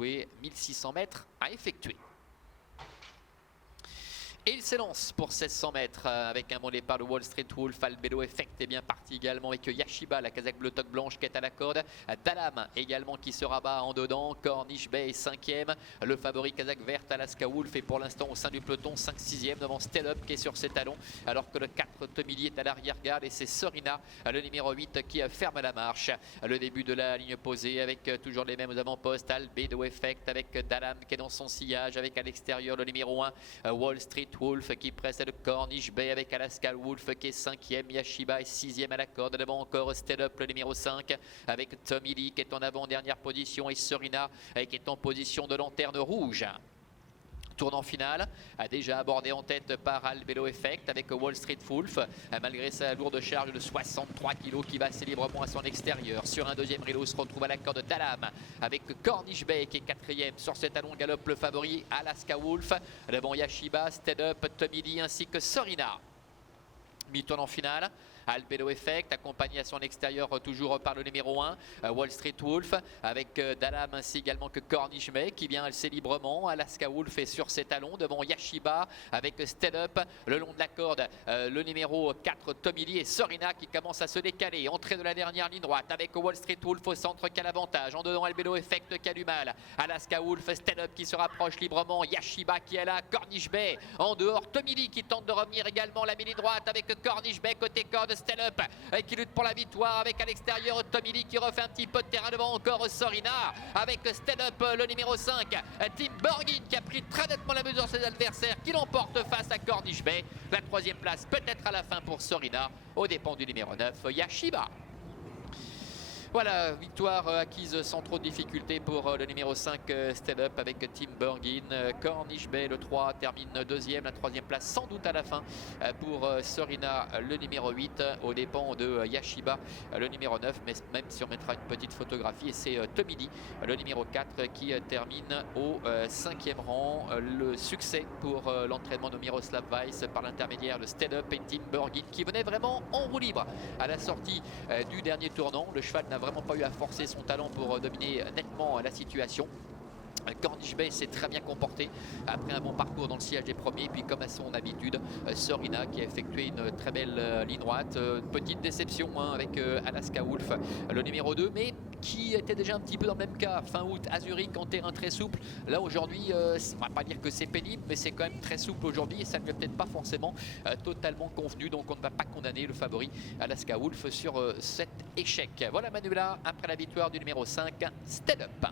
1600 mètres à effectuer. Et il s'élance pour 1600 mètres avec un bon départ de Wall Street Wolf. Albedo Effect est bien parti également avec Yashiba, la Kazakh bleu toque blanche qui est à la corde. Dalam également qui se rabat en dedans. Corniche Bay est 5e. Le favori Kazakh verte Alaska Wolf est pour l'instant au sein du peloton 5-6e devant Stellup qui est sur ses talons. Alors que le 4 Tomili est à l'arrière-garde et c'est Sorina, le numéro 8 qui ferme la marche. Le début de la ligne posée avec toujours les mêmes avant-postes. Albedo Effect avec Dalam qui est dans son sillage avec à l'extérieur le numéro 1 Wall Street Wolf qui précède Corniche Bay avec Alaska Wolf qui est 5e, Yashiba est 6e à la corde, devant encore Stellup le numéro 5 avec Tommy Lee qui est en avant-dernière position et Sorina qui est en position de lanterne rouge. Tournant final, a déjà abordé en tête par Albedo Effect avec Wall Street Wolf, malgré sa lourde charge de 63 kg qui va assez librement à son extérieur. Sur un deuxième rideau se retrouve à la corde Dalam avec Corniche Bay qui est 4e. Sur ses talons galope le favori Alaska Wolf, devant Yashiba, Stellup, Tommy Lee ainsi que Sorina. Mi-tournant final, Albedo Effect accompagné à son extérieur toujours par le numéro 1 Wall Street Wolf avec Dalam ainsi également que Corniche Bay qui vient assez librement. Alaska Wolf est sur ses talons devant Yashiba avec Stellup le long de la corde le numéro 4 Tommy Lee et Sorina qui commence à se décaler. Entrée de la dernière ligne droite avec Wall Street Wolf au centre qui a l'avantage. En dedans Albedo Effect qui a du mal. Alaska Wolf, Stellup qui se rapproche librement. Yashiba qui est là. Corniche Bay en dehors. Tommy Lee qui tente de revenir également la mini droite avec Corniche Bay côté corde. Stellup qui lutte pour la victoire avec à l'extérieur Tommy Lee qui refait un petit peu de terrain devant encore Sorina avec Stellup le numéro 5 Tim Borgin qui a pris très nettement la mesure de ses adversaires qui l'emporte face à Corniche Bay. La troisième place peut-être à la fin pour Sorina aux dépens du numéro 9 Yashiba. Voilà, victoire acquise sans trop de difficultés pour le numéro 5 Stellup avec Tim Borgin. Corniche Bay, le 3, termine deuxième. La troisième place sans doute à la fin pour Sorina, le numéro 8, aux dépens de Yashiba, le numéro 9. Mais même si on mettra une petite photographie, et c'est Tommy Lee, le numéro 4, qui termine au 5e rang. Le succès pour l'entraînement de Miroslav Weiss par l'intermédiaire de Stellup et Tim Borgin qui venait vraiment en roue libre à la sortie du dernier tournant. Le cheval n'a vraiment pas eu à forcer son talent pour dominer nettement la situation. Corniche Bay s'est très bien comporté après un bon parcours dans le sillage des premiers. Puis comme à son habitude, Sorina qui a effectué une très belle ligne droite. Une petite déception avec Alaska Wolf, le numéro 2, mais qui était déjà un petit peu dans le même cas fin août à Zurich en terrain très souple. Là aujourd'hui, on va pas dire que c'est pénible, mais c'est quand même très souple aujourd'hui et ça ne lui a peut-être pas forcément totalement convenu. Donc on ne va pas condamner le favori Alaska Wolf sur cet échec. Voilà Manuela après la victoire du numéro 5 Stellup.